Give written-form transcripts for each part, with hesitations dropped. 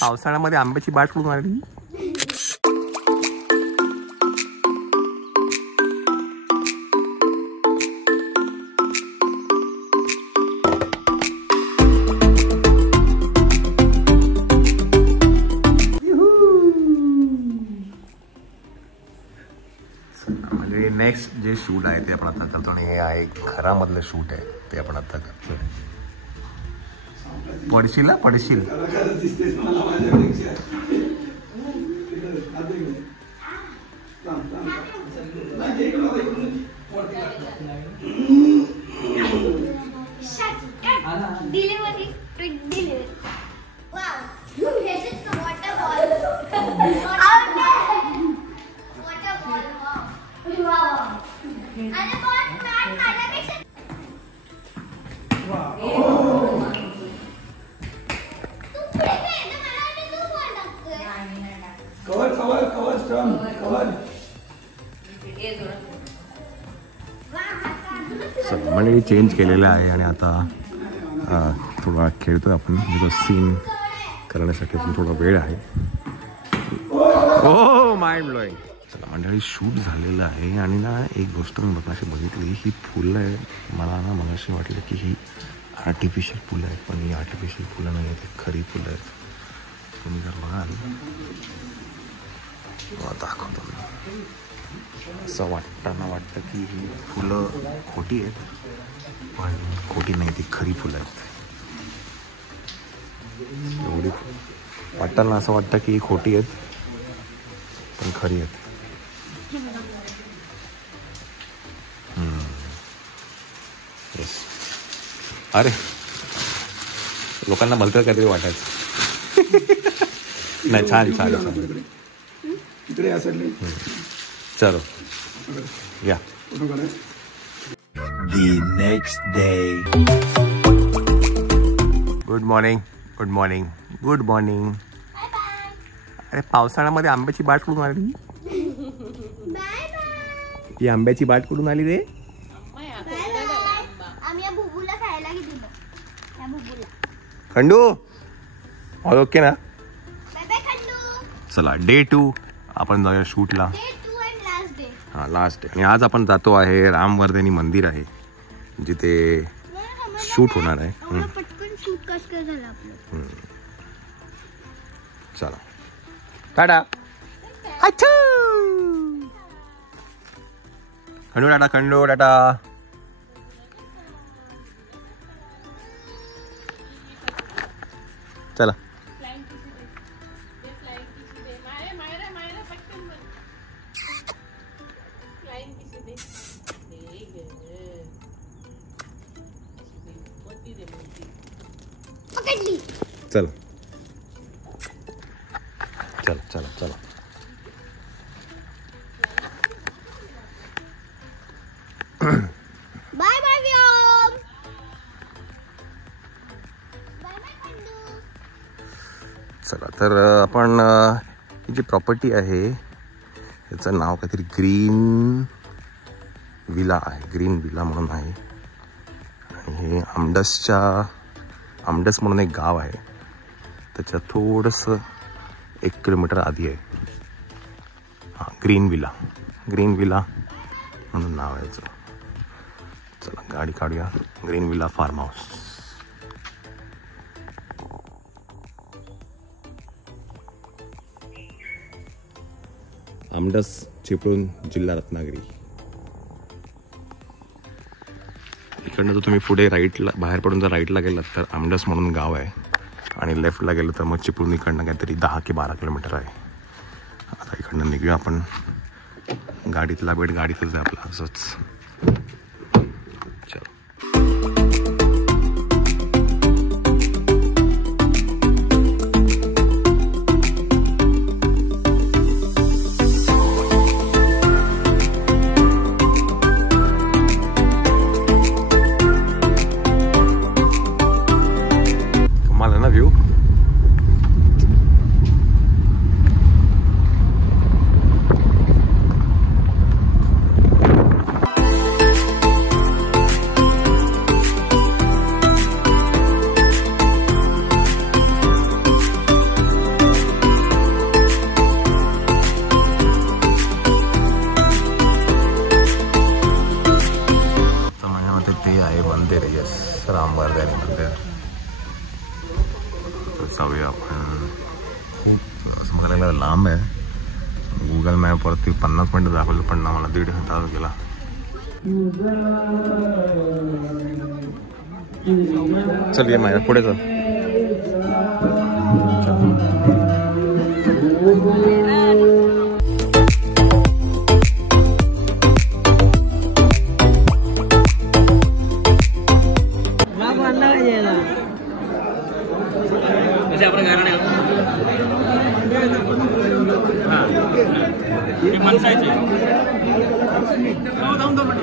पावसाळ्यामध्ये आंब्याची बाट कुठून आली? म्हणजे नेक्स्ट जे शूट आहे ते आपण आता करतो आणि हे आहे घरामधलं शूट आहे ते आपण आता करतो. पडशील ना पडशील. म्हणजे चेंज केलेलं आहे आणि आता थोडा खेळतोय आपण. जो सीन करण्यासाठी पण थोडा वेळ आहे. हो माइंड ब्लोईंग. चला मंडळी शूट झालेलं आहे आणि ना एक गोष्ट मी बघाशी बघितली. ही फुलं आहे. मला ना मगाशी वाटलं की ही आर्टिफिशियल फुलं आहेत पण ही आर्टिफिशियल फुलं नाही आहेत, खरी फुलं आहेत. तुम्ही जर बघाल दाखवतो मी. असं वाटतं की ही फुलं खोटी आहेत पण खोटी नाही, ती खरी फुलं आहेत. एवढी वाटताना असं वाटतं की ही खोटी आहेत पण खरी आहेत. येस. अरे लोकांना भलतं काहीतरी वाटायचं. नाही छान छान छान. चलो या. The next day. Good morning good morning good morning. अरे पावसाळ्यामध्ये आंब्याची बाट कुठून आली? ही आंब्याची बाट कुठून आली रे? खंडू ओके ना. चला डे 2 आपण जाऊया शूटला. हां लास्ट डे. आणि आज आपण जातो आहे रामवर्धनी मंदिर आहे जिथे शूट होणार आहे. चला टाटा. अच्छा खंडू टाटा खंडू टाटा. चला चल चल चला चला. बाय बाय व्योम. चला तर आपण ही जी प्रॉपर्टी आहे याचं नाव काहीतरी ग्रीन विला आहे. ग्रीन विला म्हणून आहे आणि हे आमडस म्हणून एक गाव आहे त्याच्या थोडंसं 1 किलोमीटर आधी आहे. हां ग्रीन विला म्हणून नाव आहे याचं. चला गाडी काढूया. Green villa farm house. आमडस चिपळूण जिल्हा रत्नागिरी. इकडनं जर तुम्ही पुढे राईटला बाहेर पडून जर राईटला गेलात तर आमडस म्हणून गाव आहे आणि लेफ्टला गेलं तर मग चिपळूण इकडनं काहीतरी 10 की 12 किलोमीटर आहे. आता इकडनं निघूया आपण. गाडीतला बेड गाडीतच आहे आपला असंच. जाऊया आपण. खूप असं मला लागलं लांब आहे. गुगल मॅपवरती 50 मिनटं दाखवलं पण ना मला 1.5 तास गेला. चल ये माया पुढे चल.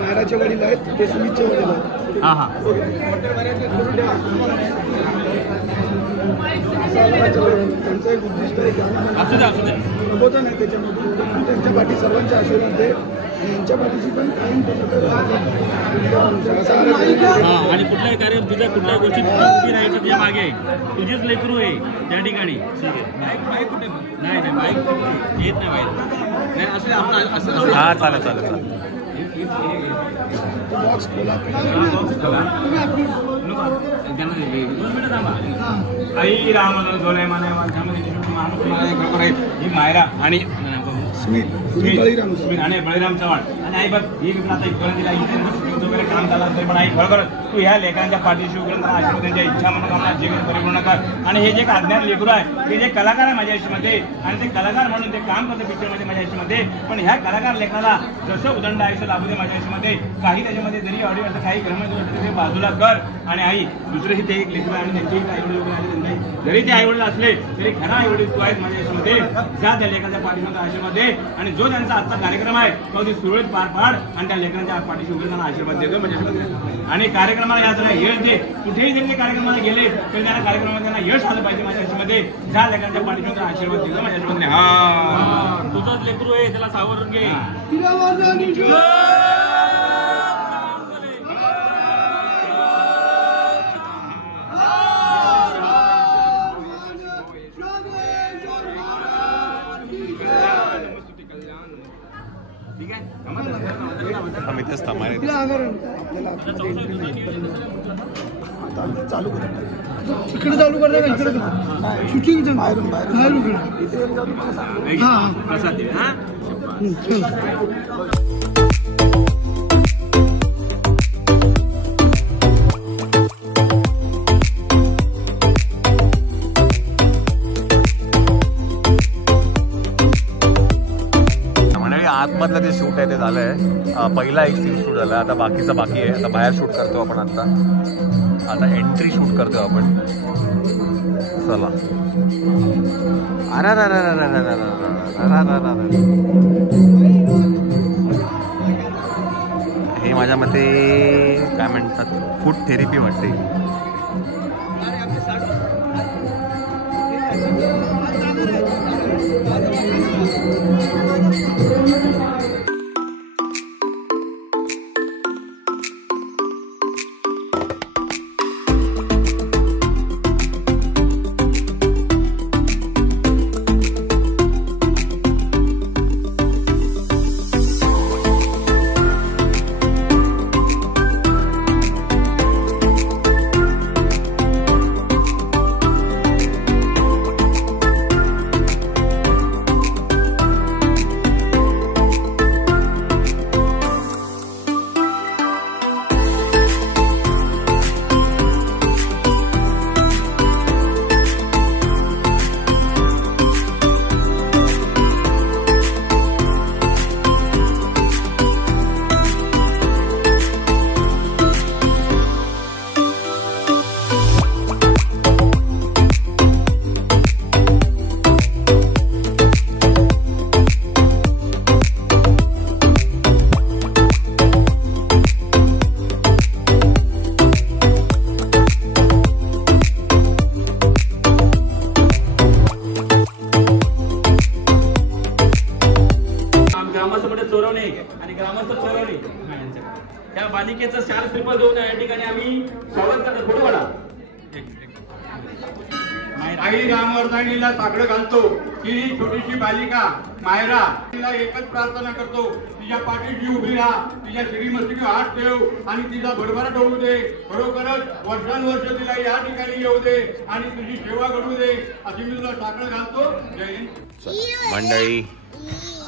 मायराचे वडील आहेत, ते सुमितचे वडील आहेत. हां हां त्यांचं एक उद्दिष्ट आहे प्रबोधन आहे त्याच्यामध्ये. त्यांच्या पाठी सर्वांचे आशीर्वाद दे आणि यांच्या पाठीशी पण कायम आणि कुठल्याही कार्य तुझ्या कुठल्याही गोष्टी उभी राहायचं तुझ्या मागे तुझीच लेकरू आहे त्या ठिकाणी. नाही नाही बाईक येत नाही बाईक नाही असं आपण असं. हां चालेल चालेल चालेल. आई राम जोले माने ही मायरा आणि आणि बळीराम चव्हाण आणि आई बघ ही आता तिला इथे वगैरे काम झालं तरी पण आई खरोखर तू ह्या लेखकांच्या पाठीशी उघडून आशीर्वाद त्यांच्या इच्छा मनोकामना जीवन परिपूर्ण कर. आणि हे जे अज्ञान लेकरू आहे ते जे कलाकार आहे माझ्या आयुष्यामध्ये आणि ते कलाकार म्हणून ते काम करते पिक्चरमध्ये माझ्या आयुष्यामध्ये. पण ह्या कलाकार लेखनाला जसं उदंड आयुष्य लाभू दे माझ्या आयुष्यामध्ये. काही त्याच्यामध्ये जरी ऑडिओ असं काही क्रम ते बाजूला कर. आणि आई दुसरेही ते एक लेकरू आणि त्यांचेही आईवडील वगैरे आले त्यांचे जरी ते आईवडील असले तरी खरा आईवडील तू आहेत माझ्या आयुष्यामध्ये. जा त्या लेखाच्या पाठीमागच्या आयुष्यामध्ये आणि जो त्यांचा आजचा कार्यक्रम आहे तो अगदी सुरळीत पार पाड आणि त्या लेखनाच्या पाठीशी उभे त्यांना आशीर्वाद देतो माझ्यामध्ये. आणि कार्यक्रमाला याचं यश दे. कुठेही जरी ते कार्यक्रमाला गेले तरी त्यांना कार्यक्रमामध्ये त्यांना यश आलं पाहिजे माझ्या आयुष्यामध्ये. ज्या लेखनाच्या पाठीशी त्यांना आशीर्वाद देतो माझ्या आयुष्यामध्ये. हा तुझाच लेकरू आहे त्याला सावरून घे. आम्ही तेच थांबाय चालू इकडे चालू करता का इकडे शूटिंग बाहेरून बाहेरून आतमधलं जे शूट आहे ते झालंय. पहिला एक सीन शूट झाला. आता बाकीचं बाकी आहे. आता बाहेर शूट करतो आपण. आता एंट्री शूट करतो आपण. चला. हे माझ्या मते काय म्हणतात फूड थेरपी वाटते. त्या बालिकेचं 4 ट्रिपल देऊन या ठिकाणी आम्ही स्वागत करतो. फोटो काढा. मायरा आई रामवर्धानीला साकडं घालतो की ही छोटीशी बालिका मायरा तिला एकच प्रार्थना करतो, तिच्या पाठीशी उभी राहा, तिच्या श्रीमतीवर हात ठेव आणि तिचा भरभराट होऊ दे. खरोखरच वर्षानुवर्ष तिला या ठिकाणी येऊ दे आणि तुझी सेवा घडू दे अशी मी तुला साकडं घालतो. जय हिंद. मंडळी,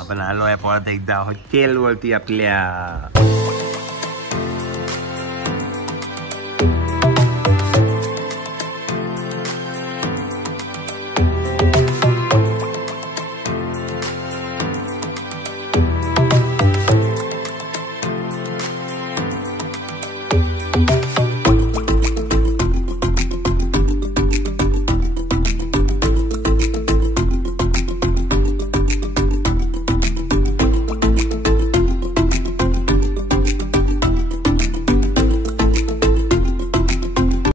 आपण आलो आहे परत एकदा हॉटेलवरती आपल्या.